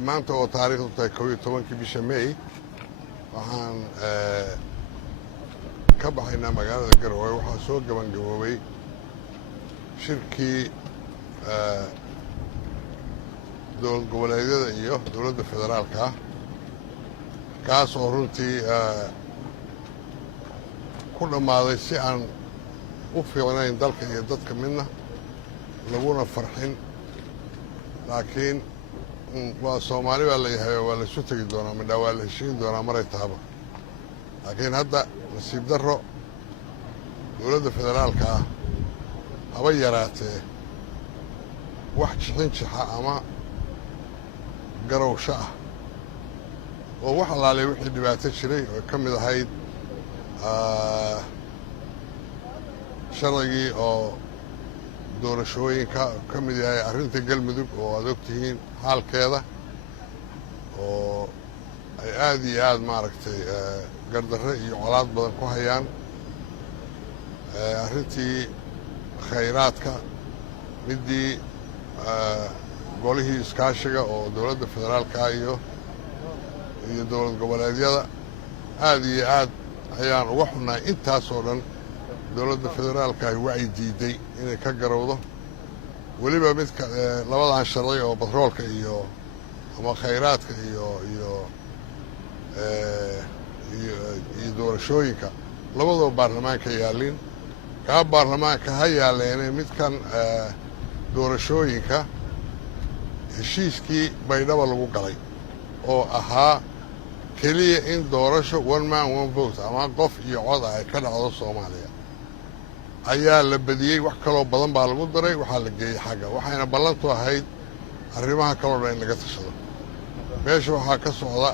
maanta oo taariikhdu tahay 11 bisha May waxaan ka baxaynaa magaalada Garoowe waxaa soo gabangaboobay shirkii dowlad goboleedyada iyo dowladda federaalka kaas oo runtii ku dhamaaday si aan u fiicnayn dalka iyo dadka midna laguna farxin laakiin waa Soomaali baa la yahay waa la isu tagi doonaa midna waa la heshiin doonaa maray taaba laakiin hadda nasiib darro dowladda federaalka haba yaraatee wax jixin ama garowsho ah oo wax alaalay wixii dhibaato jiray oo ka mid ahayd sharcigii oo doorashooyinka ka mid yahay arrinta galmudug oo aad ogtihiin xaalkeeda oo ay aad iyo aad maaragtay gardarre iyo colaad badan ku hayaan arrintii khayraadka midii golihii iskaashiga oo dowladda federaalka iyo dowlad goboleedyada aad iyo aad ayaan uga xunnahay intaasoo dhan dowladda federaalka ay wacyi diiday inay ka garowdo weliba midka labadan sharci oo batroolka iyo ama khayraadka iyo doorashooyinka labadoo baarlamaanka yaalin kaa baarlamaanka ha yaaleene midkan doorashooyinka heshiiskii baydhaba lagu galay oo ahaa keliya in doorasho one man one vote ama qof iyo cod ay ka dhacdo Soomaaliya ayaa la badiyey wax kaloo badan baa lagu daray waxaa la geeyey xagga waxayna ballantu ahayd arrimaha kaloo dhan in laga tashado meesha waxaa ka socda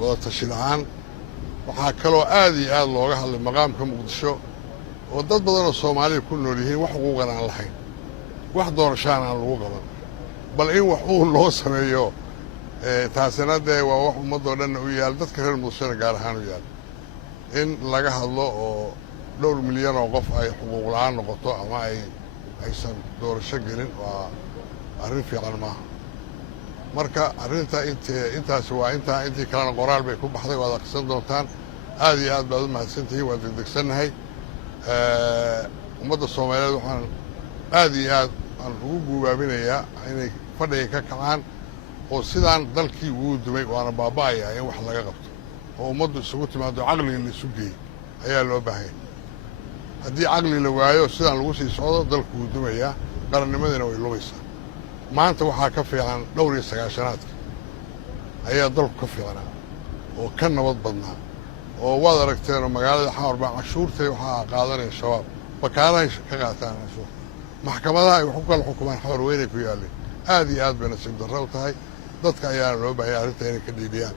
wada tashi la'aan waxaa kaloo aad iyo aad looga hadlay maqaamka muqdisho oo dad badan oo Soomaaliya ku nool yihiin wax ugu ganaan lahayn wax doorashaan aan lagu qaban bal in wax uu loo sameeyo taasina dee waa wax ummadoo dhan u yaal dadka reer muqdisho gaar ahaan u yaal in laga hadlo oo dhowr milyan oo qof ay xuquuq la'aan noqoto ama aysan doorasho gelin waa arrin fiican maaha marka arrinta intaasi waa intii kalena qoraal bay ku baxday waad akhrisan doontaan aad iyo aad baad u mahadsantihiin waa degdegsannahay ummadda Soomaaliyeed waxaan aad iyo aad aan ugu guubaabinayaa inay fadhiga ka kacaan oo sidaan dalkii ugu dumay waana baaba'aya in wax laga qabto oo ummaddu isugu timaado caqliga la isu geeyo ayaa loo baahan haddii caqli la waayo sidaan lagu sii socdo dalku wuu dumayaa qarannimadina way lumaysaa maanta waxaa ka fiican dhowr iyo sagaashanaadka ayaa dalku ka fiicnaa oo ka nabad badnaa oo waad aragteenoo magaalada xamar baa cashuurtay waxaa qaadanaya shabaab bakaarahay ka qaataan cashuur maxkamadaha ay wax ku kala xukumaan xamar weynay ku yaalleen aad iyo aad bay nasiib darro u tahay dadka ayaana loo baahaya arrinta inay ka dhiidhiyaan